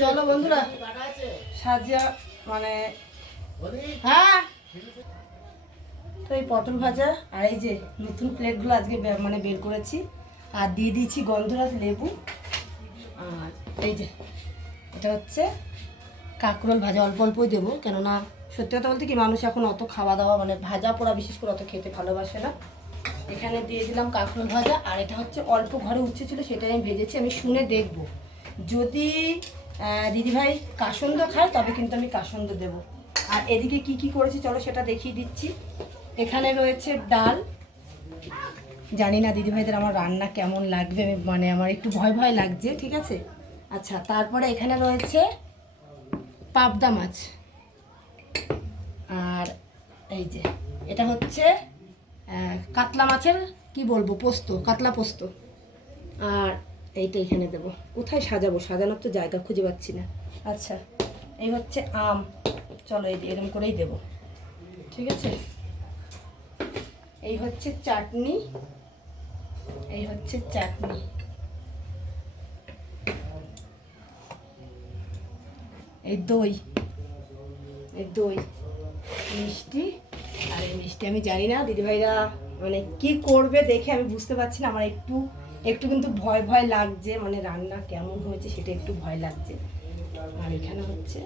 চলো বন্ধুরা, সাজিয়া মানে হ্যাঁ? তো এই পটল ভাজা আর এই যে নতুন প্লেটগুলো আজকে মানে বের করেছি। আর দিয়ে দিয়েছি গন্ধরাজ লেবু। আর এই যে, এটা হচ্ছে কাঁকরোল ভাজা। অল্প অল্পই দেবো, কেননা সত্যি কথা বলতে কি, মানুষ এখন অত খাওয়া দাওয়া মানে ভাজা পোড়া বিশেষ করে অত খেতে ভালোবাসে না। এখানে দিয়ে দিলাম কাঁকরোল ভাজা, আর এটা হচ্ছে অল্প ঘরে উচ্ছে ছিল, সেটাই আমি ভেজেছি। আমি শুনে দেখব। যদি দিদিভাই কাসন্দ খায়, তবে কিন্তু আমি কাসন্দ দেব। আর এদিকে কি কি করেছি চলো সেটা দেখিয়ে দিচ্ছি। এখানে রয়েছে ডাল। জানি না দিদিভাইদের আমার রান্না কেমন লাগবে মানে আমার একটু ভয় ভয় লাগছে, ঠিক আছে? আচ্ছা তারপরে এখানে রয়েছে পাবদা মাছ। আর এই যে, এটা হচ্ছে কাতলা মাছের, কি বলব, পোস্ত, কাতলা পোস্ত। আর এইটা এখানে দেবো। কোথায় সাজাবো? সাজানোর তো জায়গা খুঁজে পাচ্ছি না। আচ্ছা এই হচ্ছে আম। চলো এই এরকম করেই দেবো। ঠিক আছে? এই হচ্ছে চাটনি। এই হচ্ছে চাটনি। এই দই। এই দই। মিষ্টি। আর এই মিষ্টি আমি জানি না, দিদিভাইরা। মানে কি করবে দেখে আমি বুঝতে পারছি না। আমার একটু একটু কিন্তু ভয় ভয় লাগছে। মানে রান্না কেমন হয়েছে সেটা একটু ভয় লাগছে। আর এখানে হচ্ছে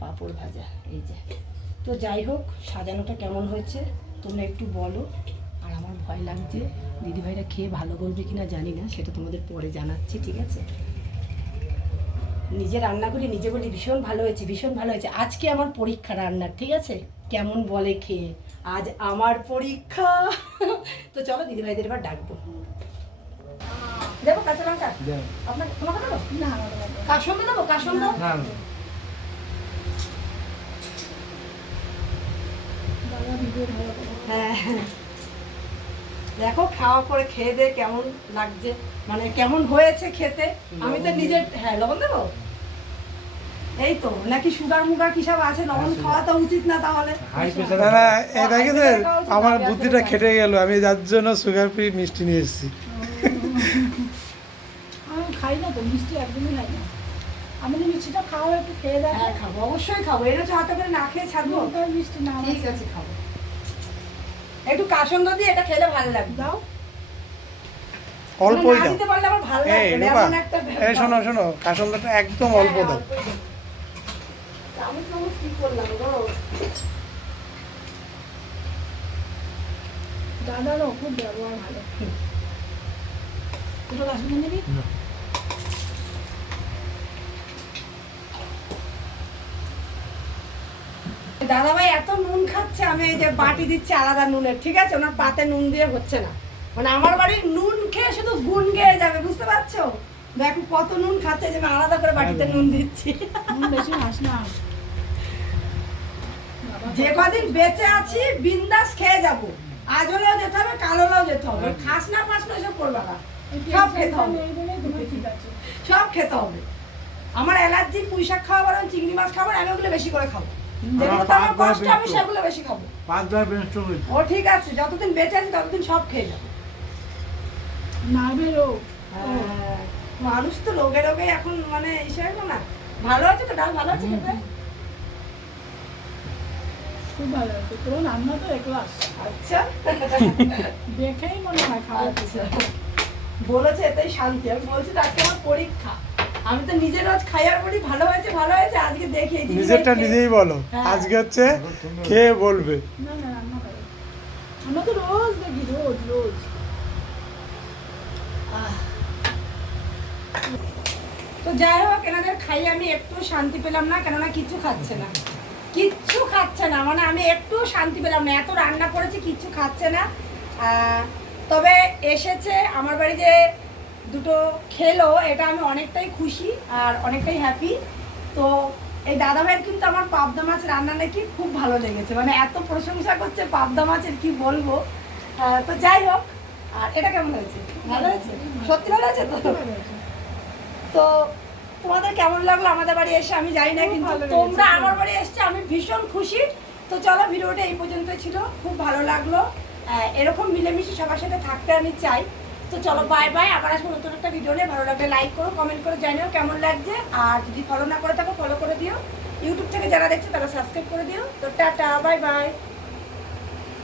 পাঁপড় ভাজা, এই যে। তো যাই হোক, সাজানোটা কেমন হয়েছে তোমরা একটু বলো। আর আমার ভয় লাগছে, দিদিভাইরা খেয়ে ভালো বলবে কিনা জানি না, সেটা তোমাদের পরে জানাচ্ছি, ঠিক আছে? নিজে রান্না করি, নিজে বলি, ভীষণ ভালো হয়েছে, ভীষণ ভালো হয়েছে। আজকে আমার পরীক্ষা রান্নার, ঠিক আছে? কেমন বলে খেয়ে? আজ আমার পরীক্ষা। তো চলো দিদিভাইদের এবার ডাকবো। দেবো কাঁচা লঙ্কা? আপনার তোমাকে দেবো? না কাসন্দ দেবো কাসন্দ? দাদা ভিডিও ভালো করে হ্যাঁ দেখো খাওয়া পরে খেয়ে দে কেমন লাগছে। মানে কেমন হয়েছে খেতে? আমি তো নিজের হ্যাঁ লবণ দেবো? এই তো নাকি সুগার মুগার কি সব আছে? লবণ খাওয়া তো উচিত না তাহলে? না না এটা কিন্তু আমার বুদ্ধিটা খেটে গেল আমি যার জন্য সুগার ফ্রি মিষ্টি নিয়ে এসেছি। আমি খাই না তো মিষ্টি একদমই খাই না আমি যে মিষ্টিটা খাও একটু খেয়ে হ্যাঁ খাব অবশ্যই খাব। এটা তো হাতে করে না খেয়ে ছাড়বো। মিষ্টি না ঠিক আছে খাব। একটু কাসন্দ দিয়ে এটা খেলে ভালো লাগবে দাও। অল্পই দাও। দিতে পারলে আমার ভালো এই শোনো শোনো কাসন্দাটা একদম অল্প হ্যাঁ, দাও। চামচ চামচ কি করলাম গো দাদারও খুব ব্যবহার ভালো। দুটো গাছ কিনে নিবি? দাদাভাই এত নুন খাচ্ছে আমি এই যে বাটি দিচ্ছি আলাদা নুনের ঠিক আছে? ওনার পাতে নুন দিয়ে হচ্ছে না। মানে আমার বাড়ির নুন খেয়ে শুধু গুণ গেয়ে যাবে বুঝতে পারছ? দেখো কত নুন খাচ্ছে যে আমি আলাদা করে বাটিতে নুন দিচ্ছি। নুন বেশি খাস না। যে কদিন বেঁচে আছি বিন্দাস খেয়ে যাব। আজ হলেও যেতে হবে কাল হলেও যেতে হবে। খাস না ফাস না এসব করবে না। সব খেতে হবে। সব খেতে হবে। আমার অ্যালার্জি পুঁই শাক খাওয়া বরং চিংড়ি মাছ খাবার আমি ওগুলো বেশি করে খাব। যেগুলো তো আমার কষ্ট আমি সেগুলো বেশি খাব। ও ঠিক আছে। যতদিন বেঁচে আছি ততদিন সব খেয়ে যাব। নার্ভের রোগ? হ্যাঁ, মানুষ তো রোগে রোগে এখন মানে হিসেবে না। ভালো আছে তো? ডাল ভালো আছে খেতে? খুব ভালো আছে তোর রান্না তো একলাস আচ্ছা। দেখেই মনে হয় খাবার আচ্ছা। বলেছে এটাই শান্তি। আমি বলছি আজকে আমার পরীক্ষা। আমি তো নিজে রোজ খাই আর বলি ভালো হয়েছে ভালো হয়েছে আজকে দেখি এই নিজেরটা নিজেই বলো। হ্যাঁ। আজকে হচ্ছে খেয়ে বলবে। না না রান্না করে। আমরা তো রোজ দেখি রোজ রোজ। তো যাই হোক এনাদের খাই আমি একটু শান্তি পেলাম না কেননা কিচ্ছু খাচ্ছে না। কিচ্ছু খাচ্ছে না মানে আমি একটু শান্তি পেলাম না। এত রান্না করেছি কিচ্ছু খাচ্ছে না। তবে এসেছে আমার বাড়ি যে দুটো খেলো এটা আমি অনেকটাই খুশি আর অনেকটাই হ্যাপি তো এই দাদা ভাইয়ের কিন্তু আমার পাবদা মাছ রান্না নাকি খুব ভালো লেগেছে। মানে এত প্রশংসা করছে পাবদা মাছের কি বলব? তো যাই হোক আর এটা কেমন হয়েছে? ভালো হয়েছে? সত্যি ভালো হয়েছে তো? তো তোমাদের কেমন লাগল আমাদের বাড়ি এসে? আমি জানি না কিন্তু তোমরা আমার বাড়ি এসছে আমি ভীষণ খুশি। তো চলো ভিডিওটা এই পর্যন্ত ছিল। খুব ভালো লাগল। এরকম মিলেমিশে সবার সাথে থাকতে আমি চাই। তো চলো বাই বাই আবার আসব নতুন একটা ভিডিও নিয়ে। ভালো লাগলে লাইক করো কমেন্ট করে, জানিও কেমন লাগছে। আর যদি ফলো না করে থাকো ফলো করে দিও। ইউটিউব থেকে যারা দেখছে, তারা সাবস্ক্রাইব করে দিও। তো টাটা বাই বাই